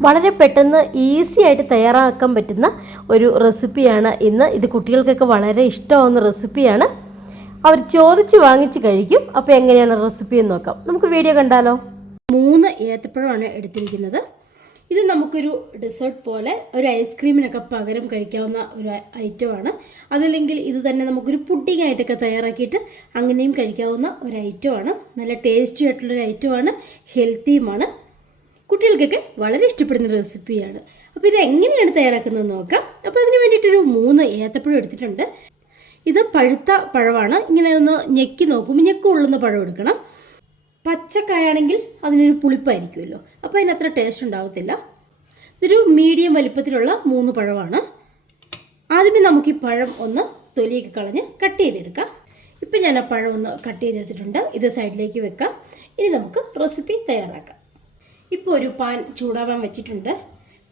വളരെ പെട്ടെന്ന് ഈസി ആയിട്ട് തയ്യാറാക്കാൻ പറ്റുന്ന ഒരു റെസിപ്പിയാണ് ഇന്ന്. ഇത് കുട്ടികൾക്കൊക്കെ വളരെ ഇഷ്ടമാവുന്ന റെസിപ്പിയാണ്. അവർ ചോദിച്ച് വാങ്ങിച്ച് കഴിക്കും. അപ്പോൾ എങ്ങനെയാണ് റെസിപ്പി എന്ന് നോക്കാം. നമുക്ക് വീഡിയോ കണ്ടാലോ? മൂന്ന് ഏത്തപ്പഴമാണ് എടുത്തിരിക്കുന്നത്. ഇത് നമുക്കൊരു ഡെസേർട്ട് പോലെ ഒരു ഐസ്ക്രീമിനൊക്കെ പകരം കഴിക്കാവുന്ന ഒരു ഐറ്റമാണ്. അതല്ലെങ്കിൽ ഇത് തന്നെ നമുക്കൊരു പുഡിംഗ് ആയിട്ടൊക്കെ തയ്യാറാക്കിയിട്ട് അങ്ങനെയും കഴിക്കാവുന്ന ഒരു ഐറ്റമാണ്. നല്ല ടേസ്റ്റി ആയിട്ടുള്ളൊരു ഐറ്റമാണ്. ഹെൽത്തിയുമാണ്. കുട്ടികൾക്കൊക്കെ വളരെ ഇഷ്ടപ്പെടുന്ന റെസിപ്പിയാണ്. അപ്പോൾ ഇത് എങ്ങനെയാണ് തയ്യാറാക്കുന്നത് നോക്കാം. അപ്പോൾ അതിന് വേണ്ടിയിട്ടൊരു മൂന്ന് ഏത്തപ്പഴം എടുത്തിട്ടുണ്ട്. ഇത് പഴുത്ത പഴമാണ്. ഇങ്ങനെ ഒന്ന് ഞെക്കി നോക്കുമ്പോൾ ഞെക്ക് ഉള്ളുന്ന പഴം എടുക്കണം. പച്ചക്കായാണെങ്കിൽ അതിനൊരു പുളിപ്പായിരിക്കുമല്ലോ. അപ്പോൾ അതിനത്ര ടേസ്റ്റ് ഉണ്ടാവത്തില്ല. ഇതൊരു മീഡിയം വലിപ്പത്തിലുള്ള മൂന്ന് പഴമാണ്. ആദ്യമേ നമുക്ക് ഈ പഴം ഒന്ന് തൊലിയൊക്കെ കളഞ്ഞ് കട്ട് ചെയ്തെടുക്കാം. ഇപ്പം ഞാൻ ആ പഴം ഒന്ന് കട്ട് ചെയ്തെടുത്തിട്ടുണ്ട്. ഇത് സൈഡിലേക്ക് വെക്കാം. ഇനി നമുക്ക് റെസിപ്പി തയ്യാറാക്കാം. ഇപ്പോൾ ഒരു പാൻ ചൂടാവാൻ വെച്ചിട്ടുണ്ട്.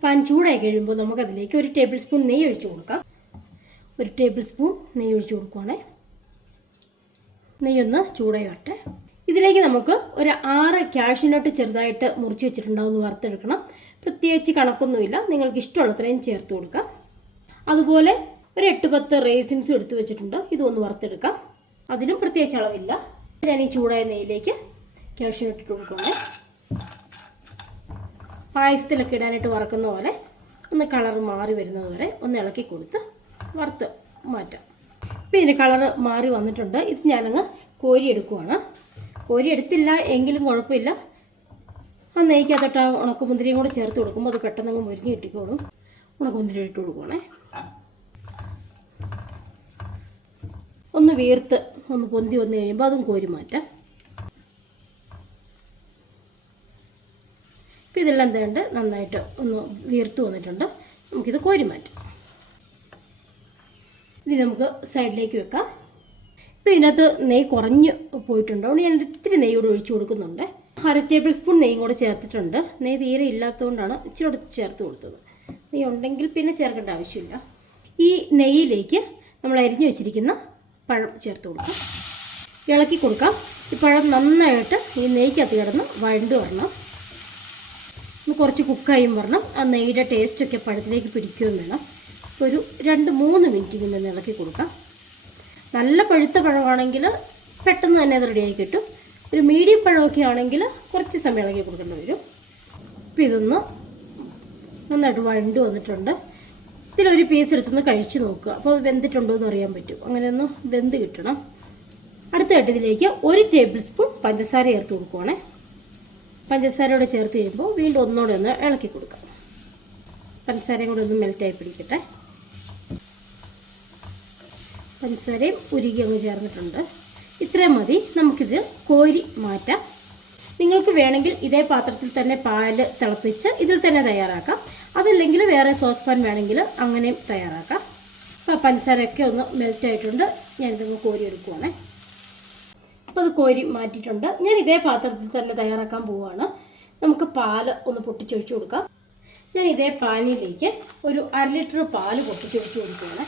പാൻ ചൂടായി കഴിയുമ്പോൾ നമുക്കതിലേക്ക് ഒരു ടേബിൾ സ്പൂൺ നെയ്യ് ഒഴിച്ചു കൊടുക്കാം. ഒരു ടേബിൾ സ്പൂൺ നെയ്യ് ഒഴിച്ചു കൊടുക്കുവാണേ. നെയ്യൊന്ന് ചൂടായി വരട്ടെ. ഇതിലേക്ക് നമുക്ക് ഒരു ആറ് ക്യാഷ്യൂനട്ട് ചെറുതായിട്ട് മുറിച്ച് വെച്ചിട്ടുണ്ടാവും വറുത്തെടുക്കണം. പ്രത്യേകിച്ച് കണക്കൊന്നുമില്ല. നിങ്ങൾക്ക് ഇഷ്ടമുള്ളത്രയും ചേർത്ത് കൊടുക്കാം. അതുപോലെ ഒരു എട്ട് പത്ത് റേസിൻസും എടുത്തു വെച്ചിട്ടുണ്ട്. ഇതൊന്ന് വറുത്തെടുക്കാം. അതിനും പ്രത്യേകിച്ച് അളവില്ല. ഞാൻ ഈ ചൂടായ നെയ്യിലേക്ക് ക്യാഷ്യൂനട്ട് ഇട്ട് കൊടുക്കണേ പായസത്തിലൊക്കെ ഇടാനായിട്ട് വറക്കുന്ന പോലെ ഒന്ന് കളർ മാറി വരുന്നത് വരെ ഒന്ന് ഇളക്കി കൊടുത്ത് വറുത്ത് മാറ്റാം. ഇപ്പം ഇതിന്റെ കളർ മാറി വന്നിട്ടുണ്ട്. ഇത് ഞാനങ്ങ് കോരി എടുക്കുവാണ്. കോരി എടുത്തില്ല എങ്കിലും കുഴപ്പമില്ല. ആ നെയ്ക്കകത്തോട്ട് ആ ഉണക്കമുന്തിരിയും കൂടെ ചേർത്ത് കൊടുക്കുമ്പോൾ അത് പെട്ടെന്ന് അങ്ങ് മുരിഞ്ഞ് കിട്ടിക്കോളും. ഉണക്കമുന്തിരി ഇട്ട് കൊടുക്കുവാണേ. ഒന്ന് വീർത്ത് ഒന്ന് പൊന്തി വന്നു കഴിയുമ്പോൾ അതും കോരി മാറ്റാം. ഇപ്പം ഇതെല്ലാം എന്തുണ്ട് നന്നായിട്ട് ഒന്ന് വീർത്ത് വന്നിട്ടുണ്ട്. നമുക്കിത് കോരി മാറ്റാം. ഇനി നമുക്ക് സൈഡിലേക്ക് വെക്കാം. ഇപ്പം ഇതിനകത്ത് നെയ്യ് കുറഞ്ഞ് പോയിട്ടുണ്ട്. അതുകൊണ്ട് ഞാൻ ഇത്തിരി കൂടെ ഒഴിച്ചു കൊടുക്കുന്നുണ്ട്. അര ടേബിൾ സ്പൂൺ നെയ്യും കൂടെ ചേർത്തിട്ടുണ്ട്. നെയ്യ് തീരെ ഇല്ലാത്തതുകൊണ്ടാണ് ഇച്ചിരി കൂടെ ചേർത്ത് കൊടുത്തത്. നെയ്യ് ഉണ്ടെങ്കിൽ പിന്നെ ചേർക്കേണ്ട ആവശ്യമില്ല. ഈ നെയ്യിലേക്ക് നമ്മൾ അരിഞ്ഞു വെച്ചിരിക്കുന്ന പഴം ചേർത്ത് കൊടുക്കാം. ഇളക്കി കൊടുക്കാം. ഈ പഴം നന്നായിട്ട് ഈ നെയ്ക്കകത്ത് കിടന്ന് വഴണ്ട് വരണം. കുറച്ച് കുക്കായും വരണം. ആ നെയ്യുടെ ടേസ്റ്റൊക്കെ പഴത്തിലേക്ക് പിടിക്കുകയും വേണം. ഒരു രണ്ട് മൂന്ന് മിനിറ്റ് ഇങ്ങനെ ഇളക്കി കൊടുക്കാം. നല്ല പഴുത്ത പഴമാണെങ്കിൽ പെട്ടെന്ന് തന്നെ അത് റെഡിയായി കിട്ടും. ഒരു മീഡിയം പഴമൊക്കെ ആണെങ്കിൽ കുറച്ച് സമയം ഇളക്കി കൊടുക്കേണ്ടി വരും. അപ്പോൾ ഇതൊന്ന് നന്നായിട്ട് വഴണ്ട് വന്നിട്ടുണ്ട്. ഇതിലൊരു പീസ് എടുത്തൊന്ന് കഴിച്ച് നോക്കുക. അപ്പോൾ അത് വെന്തിട്ടുണ്ടോ എന്ന് അറിയാൻ പറ്റും. അങ്ങനെ ഒന്ന് വെന്ത് കിട്ടണം. അടുത്തായിട്ട് ഇതിലേക്ക് ഒരു ടേബിൾ സ്പൂൺ പഞ്ചസാര ചേർത്ത് കൊടുക്കുവാണേ. പഞ്ചസാരയോടെ ചേർത്ത് കഴിയുമ്പോൾ വീണ്ടും ഒന്നുകൂടെ ഒന്ന് ഇളക്കി കൊടുക്കാം. പഞ്ചസാരയും കൂടെ ഒന്ന് മെൽറ്റായി പിടിക്കട്ടെ. പഞ്ചസാരയും ഉരുകി അങ്ങ് ചേർന്നിട്ടുണ്ട്. ഇത്രയും മതി. നമുക്കിത് കോരി മാറ്റാം. നിങ്ങൾക്ക് വേണമെങ്കിൽ ഇതേ പാത്രത്തിൽ തന്നെ പാൽ തിളപ്പിച്ച് ഇതിൽ തന്നെ തയ്യാറാക്കാം. അതല്ലെങ്കിൽ വേറെ സോസ് പാൻ വേണമെങ്കിൽ അങ്ങനെയും തയ്യാറാക്കാം. അപ്പോൾ പഞ്ചസാരയൊക്കെ ഒന്ന് മെൽറ്റായിട്ടുണ്ട് ഞാനിതൊന്ന് കോരി എടുക്കുവാണേ അപ്പോൾ അത് കോരി മാറ്റിയിട്ടുണ്ട്. ഞാൻ ഇതേ പാത്രത്തിൽ തന്നെ തയ്യാറാക്കാൻ പോവുകയാണ് നമുക്ക് പാൽ ഒന്ന് പൊട്ടിച്ചൊഴിച്ചു കൊടുക്കാം. ഞാൻ ഇതേ പാനിലേക്ക് ഒരു അര ലിറ്റർ പാൽ പൊട്ടിച്ചൊഴിച്ചു കൊടുക്കുകയാണ്.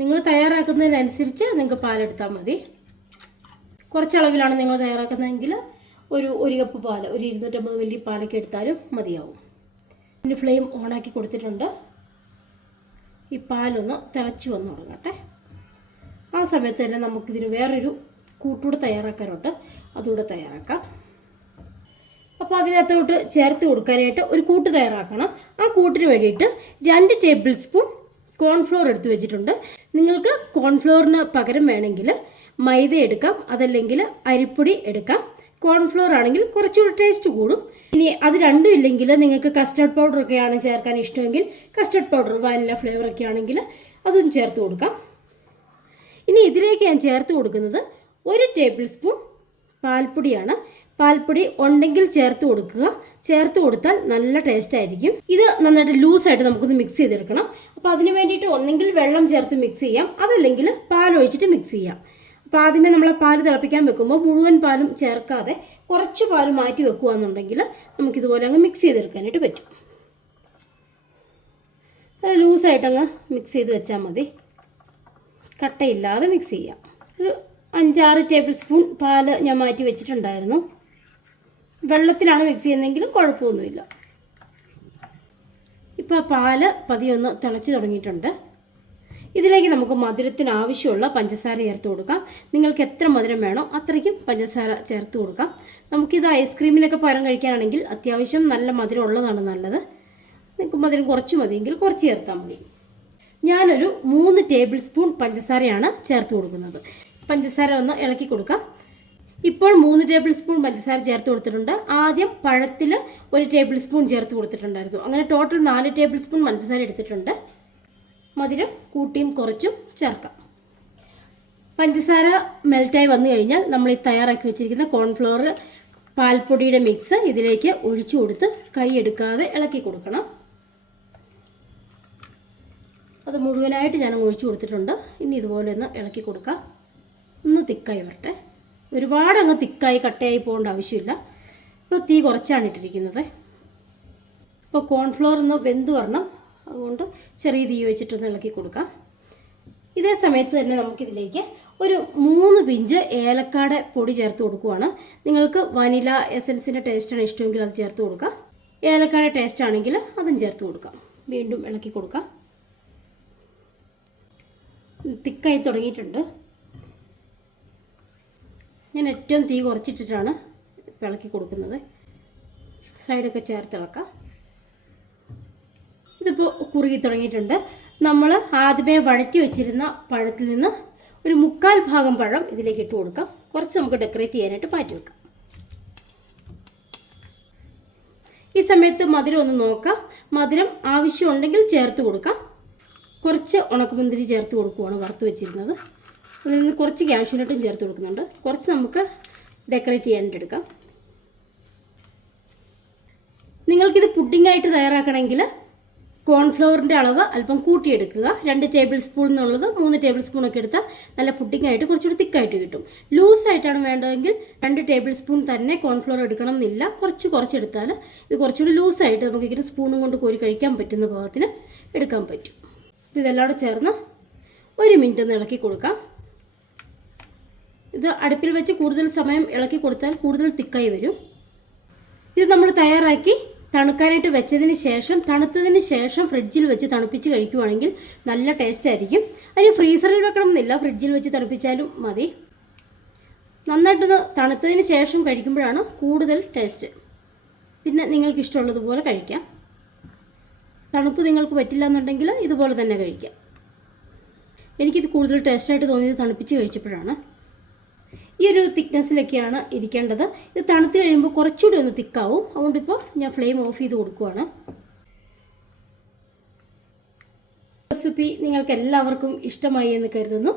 നിങ്ങൾ തയ്യാറാക്കുന്നതിനനുസരിച്ച് നിങ്ങൾക്ക് പാലെടുത്താൽ മതി. കുറച്ചളവിലാണ് നിങ്ങൾ തയ്യാറാക്കുന്നതെങ്കിൽ ഒരു ഒരു കപ്പ് പാൽ ഒരു ഇരുന്നൂറ്റമ്പത് വലിയ പാലൊക്കെ എടുത്താലും മതിയാവും. പിന്നെ ഫ്ലെയിം ഓണാക്കി കൊടുത്തിട്ടുണ്ട്. ഈ പാലൊന്ന് തിളച്ച് വന്ന് തുടങ്ങട്ടെ. ആ സമയത്ത് തന്നെ നമുക്കിതിന് വേറൊരു കൂട്ടുകൂടെ തയ്യാറാക്കാനുണ്ട്. അതുകൂടെ തയ്യാറാക്കാം. അപ്പോൾ അതിനകത്തോട്ട് ചേർത്ത് കൊടുക്കാനായിട്ട് ഒരു കൂട്ട് തയ്യാറാക്കണം. ആ കൂട്ടിന് വേണ്ടിയിട്ട് രണ്ട് ടേബിൾ സ്പൂൺ കോൺഫ്ലോർ എടുത്ത് വെച്ചിട്ടുണ്ട്. നിങ്ങൾക്ക് കോൺഫ്ലോറിന് പകരം വേണമെങ്കിൽ മൈദ എടുക്കാം. അതല്ലെങ്കിൽ അരിപ്പൊടി എടുക്കാം. കോൺഫ്ലോർ ആണെങ്കിൽ കുറച്ചുകൂടി ടേസ്റ്റ് കൂടും. ഇനി അത് രണ്ടും ഇല്ലെങ്കിൽ നിങ്ങൾക്ക് കസ്റ്റർഡ് പൗഡർ ഒക്കെയാണ് ചേർക്കാൻ ഇഷ്ടമെങ്കിൽ കസ്റ്റർഡ് പൗഡർ വാനില ഫ്ലേവർ ഒക്കെ ആണെങ്കിൽ അതും ചേർത്ത് കൊടുക്കാം. ഇനി ഇതിലേക്ക് ഞാൻ ചേർത്ത് കൊടുക്കുന്നത് ഒരു ടേബിൾ സ്പൂൺ പാൽപ്പൊടിയാണ്. പാൽപ്പൊടി ഉണ്ടെങ്കിൽ ചേർത്ത് കൊടുക്കുക. ചേർത്ത് കൊടുത്താൽ നല്ല ടേസ്റ്റ് ആയിരിക്കും. ഇത് നന്നായിട്ട് ലൂസായിട്ട് നമുക്കൊന്ന് മിക്സ് ചെയ്തെടുക്കണം. അപ്പോൾ അതിന് വേണ്ടിയിട്ട് ഒന്നെങ്കിൽ വെള്ളം ചേർത്ത് മിക്സ് ചെയ്യാം. അതല്ലെങ്കിൽ പാൽ ഒഴിച്ചിട്ട് മിക്സ് ചെയ്യാം. അപ്പോൾ ആദ്യമേ നമ്മൾ പാൽ തിളപ്പിക്കാൻ വെക്കുമ്പോൾ മുഴുവൻ പാലും ചേർക്കാതെ കുറച്ച് പാൽ മാറ്റി വെക്കുകയെന്നുണ്ടെങ്കിൽ നമുക്കിതുപോലെ അങ്ങ് മിക്സ് ചെയ്തെടുക്കാനായിട്ട് പറ്റും. അത് ലൂസായിട്ടങ്ങ് മിക്സ് ചെയ്ത് വെച്ചാൽ മതി. കട്ടയില്ലാതെ മിക്സ് ചെയ്യാം. ഒരു അഞ്ചാറ് ടേബിൾ സ്പൂൺ പാൽ ഞാൻ മാറ്റി വെച്ചിട്ടുണ്ടായിരുന്നു. വെള്ളത്തിലാണ് മിക്സ് ചെയ്യുന്നതെങ്കിലും കുഴപ്പമൊന്നുമില്ല. ഇപ്പോൾ പാൽ പതിയൊന്ന് തിളച്ച് തുടങ്ങിയിട്ടുണ്ട്. ഇതിലേക്ക് നമുക്ക് മധുരത്തിന് ആവശ്യമുള്ള പഞ്ചസാര ചേർത്ത് കൊടുക്കാം. നിങ്ങൾക്ക് എത്ര മധുരം വേണോ അത്രയ്ക്കും പഞ്ചസാര ചേർത്ത് കൊടുക്കാം. നമുക്കിത് ഐസ്ക്രീമിനൊക്കെ പകരം കഴിക്കാനാണെങ്കിൽ അത്യാവശ്യം നല്ല മധുരം ഉള്ളതാണ് നല്ലത്. നിങ്ങൾക്ക് മധുരം കുറച്ച് മതിയെങ്കിൽ കുറച്ച് ചേർത്താൽ മതി. ഞാനൊരു മൂന്ന് ടേബിൾ സ്പൂൺ പഞ്ചസാരയാണ് ചേർത്ത് കൊടുക്കുന്നത്. പഞ്ചസാര ഒന്ന് ഇളക്കി കൊടുക്കാം. ഇപ്പോൾ മൂന്ന് ടേബിൾ സ്പൂൺ പഞ്ചസാര ചേർത്ത് കൊടുത്തിട്ടുണ്ട്. ആദ്യം പഴത്തിൽ ഒരു ടേബിൾ സ്പൂൺ ചേർത്ത് കൊടുത്തിട്ടുണ്ടായിരുന്നു. അങ്ങനെ ടോട്ടൽ നാല് ടേബിൾ സ്പൂൺ പഞ്ചസാര എടുത്തിട്ടുണ്ട്. മധുരം കൂട്ടിയും കുറച്ചും ചേർക്കാം. പഞ്ചസാര മെൽറ്റായി വന്നു കഴിഞ്ഞാൽ നമ്മൾ ഈ തയ്യാറാക്കി വെച്ചിരിക്കുന്ന കോൺഫ്ലോർ പാൽപ്പൊടിയുടെ മിക്സ് ഇതിലേക്ക് ഒഴിച്ചു കൊടുത്ത് കൈ എടുക്കാതെ ഇളക്കി കൊടുക്കണം. അത് മുഴുവനായിട്ട് ഞാൻ ഒഴിച്ചു കൊടുത്തിട്ടുണ്ട്. ഇനി ഇതുപോലെ ഒന്ന് ഇളക്കി കൊടുക്കാം. ഒന്ന് തിക്കായി വരട്ടെ. ഒരുപാട് അങ്ങ് തിക്കായി കട്ടയായി പോകേണ്ട ആവശ്യമില്ല. ഇപ്പോൾ തീ കുറച്ചാണ് ഇട്ടിരിക്കുന്നത്. ഇപ്പോൾ കോൺഫ്ലോർ ഒന്ന് വെന്ത് വരണം. അതുകൊണ്ട് ചെറിയ തീ വെച്ചിട്ടൊന്ന് ഇളക്കി കൊടുക്കാം. ഇതേ സമയത്ത് തന്നെ നമുക്കിതിലേക്ക് ഒരു മൂന്ന് പിഞ്ച് ഏലക്കാടെ പൊടി ചേർത്ത് കൊടുക്കുവാണ്. നിങ്ങൾക്ക് വനില എസൻസിന്റെ ടേസ്റ്റാണ് ഇഷ്ടമെങ്കിൽ അത് ചേർത്ത് കൊടുക്കാം. ഏലക്കാടെ ടേസ്റ്റ് ആണെങ്കിൽ അതും ചേർത്ത് കൊടുക്കാം. വീണ്ടും ഇളക്കി കൊടുക്കാം. തിക്കായി തുടങ്ങിയിട്ടുണ്ട്. ഞാൻ ഏറ്റവും തീ കുറച്ചിട്ടിട്ടാണ് ഇളക്കി കൊടുക്കുന്നത്. സൈഡൊക്കെ ചേർത്ത് ഇളക്കാം. ഇതിപ്പോൾ കുറുകി തുടങ്ങിയിട്ടുണ്ട്. നമ്മൾ ആദ്യമേ വഴറ്റി വെച്ചിരുന്ന പഴത്തിൽ നിന്ന് ഒരു മുക്കാൽ ഭാഗം പഴം ഇതിലേക്ക് ഇട്ട് കൊടുക്കാം. കുറച്ച് നമുക്ക് ഡെക്കറേറ്റ് ചെയ്യാനായിട്ട് മാറ്റി വെക്കാം. ഈ സമയത്ത് മധുരം ഒന്ന് നോക്കാം. മധുരം ആവശ്യമുണ്ടെങ്കിൽ ചേർത്ത് കൊടുക്കാം. കുറച്ച് ഉണക്കമുന്തിരി ചേർത്ത് കൊടുക്കുവാണ് വറുത്ത് വെച്ചിരുന്നത്. അതിൽ നിന്ന് കുറച്ച് ക്യാഷ്യൂനട്ടും ചേർത്ത് കൊടുക്കുന്നുണ്ട്. കുറച്ച് നമുക്ക് ഡെക്കറേറ്റ് ചെയ്യാനായിട്ട് എടുക്കാം. നിങ്ങൾക്കിത് പുഡിംഗായിട്ട് തയ്യാറാക്കണമെങ്കിൽ കോൺഫ്ലവറിന്റെ അളവ് അല്പം കൂട്ടിയെടുക്കുക. രണ്ട് ടേബിൾ സ്പൂൺ എന്നുള്ളത് മൂന്ന് ടേബിൾ സ്പൂൺ ഒക്കെ എടുത്താൽ നല്ല പുഡിംഗായിട്ട് കുറച്ചുകൂടി തിക്കായിട്ട് കിട്ടും. ലൂസായിട്ടാണ് വേണ്ടതെങ്കിൽ രണ്ട് ടേബിൾ സ്പൂൺ തന്നെ കോൺഫ്ലവർ എടുക്കണം എന്നില്ല കുറച്ച് കുറച്ചെടുത്താൽ ഇത് കുറച്ചുകൂടി ലൂസായിട്ട് നമുക്ക് ഇങ്ങനെ സ്പൂണും കൊണ്ട് കോരി കഴിക്കാൻ പറ്റുന്ന ഭാഗത്തിന് എടുക്കാൻ പറ്റും. ഇതെല്ലാം ചേർന്ന് ഒരു മിനിറ്റ് ഒന്ന് ഇളക്കി കൊടുക്കാം. ഇത് അടുപ്പിൽ വെച്ച് കൂടുതൽ സമയം ഇളക്കി കൊടുത്താൽ കൂടുതൽ തിക്കായി വരും. ഇത് നമ്മൾ തയ്യാറാക്കി തണുക്കാനായിട്ട് വെച്ചതിന് ശേഷം തണുത്തതിന് ശേഷം ഫ്രിഡ്ജിൽ വെച്ച് തണുപ്പിച്ച് കഴിക്കുവാണെങ്കിൽ നല്ല ടേസ്റ്റ് ആയിരിക്കും. അതിന് ഫ്രീസറിൽ വെക്കണം എന്നില്ല ഫ്രിഡ്ജിൽ വെച്ച് തണുപ്പിച്ചാലും മതി. നന്നായിട്ടൊന്ന് തണുത്തതിന് ശേഷം കഴിക്കുമ്പോഴാണ് കൂടുതൽ ടേസ്റ്റ് പിന്നെ നിങ്ങൾക്ക് ഇഷ്ടമുള്ളതുപോലെ കഴിക്കാം. തണുപ്പ് നിങ്ങൾക്ക് പറ്റില്ല എന്നുണ്ടെങ്കിൽ ഇതുപോലെ തന്നെ കഴിക്കാം. എനിക്കിത് കൂടുതൽ ടേസ്റ്റായിട്ട് തോന്നിയത് തണുപ്പിച്ച് കഴിച്ചപ്പോഴാണ്. ഈ ഒരു തിക്നെസ്സിലൊക്കെയാണ് ഇരിക്കേണ്ടത്. ഇത് തണുത്ത് കഴിയുമ്പോൾ കുറച്ചുകൂടി ഒന്ന് തിക്കാവും. അതുകൊണ്ടിപ്പോൾ ഞാൻ ഫ്ലെയിം ഓഫ് ചെയ്ത് കൊടുക്കുവാണ്. റെസിപ്പി നിങ്ങൾക്ക് എല്ലാവർക്കും ഇഷ്ടമായി എന്ന് കരുതുന്നു.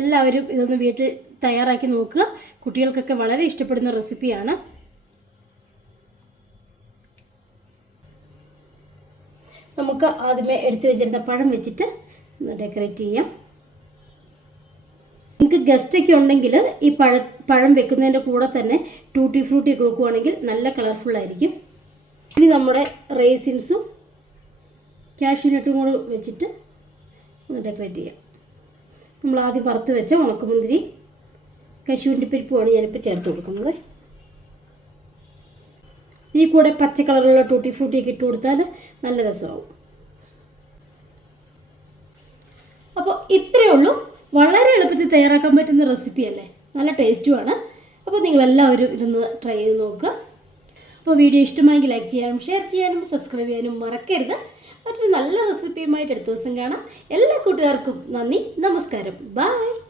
എല്ലാവരും ഇതൊന്ന് വീട്ടിൽ തയ്യാറാക്കി നോക്കുക. കുട്ടികൾക്കൊക്കെ വളരെ ഇഷ്ടപ്പെടുന്ന റെസിപ്പിയാണ്. നമുക്ക് ആദ്യമേ എടുത്തു വെച്ചിരുന്ന പഴം വെച്ചിട്ട് ഡെക്കറേറ്റ് ചെയ്യാം. നിങ്ങൾക്ക് ഗസ്റ്റൊക്കെ ഉണ്ടെങ്കിൽ ഈ പഴ പഴം വെക്കുന്നതിന്റെ കൂടെ തന്നെ ടൂട്ടി ഫ്രൂട്ടി ഒക്കെ വെക്കുവാണെങ്കിൽ നല്ല ആയിരിക്കും. ഇനി നമ്മുടെ റേസിൻസും കാഷ്യൂനട്ടും കൂടെ വെച്ചിട്ട് ഒന്ന് ഡെക്കറേറ്റ് ചെയ്യാം. നമ്മൾ ആദ്യം വറുത്ത് വെച്ച ഉണക്കമുന്തിരി കശുവിന്റെ പരിപ്പുമാണ് ഞാനിപ്പോൾ ചേർത്ത് കൊടുക്കുന്നത്. ഈ കൂടെ പച്ച കളറുള്ള ടൂട്ടി ഫ്രൂട്ടിയൊക്കെ ഇട്ട് കൊടുത്താൽ നല്ല രസമാവും. അപ്പോൾ ഇത്രയേ ഉള്ളൂ. വളരെ എളുപ്പത്തിൽ തയ്യാറാക്കാൻ പറ്റുന്ന റെസിപ്പി അല്ലേ? നല്ല ടേസ്റ്റുമാണ് അപ്പോൾ നിങ്ങളെല്ലാവരും ഇതൊന്ന് ട്രൈ ചെയ്ത് നോക്കുക. അപ്പോൾ വീഡിയോ ഇഷ്ടമായെങ്കിൽ ലൈക്ക് ചെയ്യാനും ഷെയർ ചെയ്യാനും സബ്സ്ക്രൈബ് ചെയ്യാനും മറക്കരുത്. മറ്റൊരു നല്ല റെസിപ്പിയുമായിട്ട് അടുത്ത ദിവസം കാണാം. എല്ലാ കൂട്ടുകാർക്കും നന്ദി നമസ്കാരം. ബൈ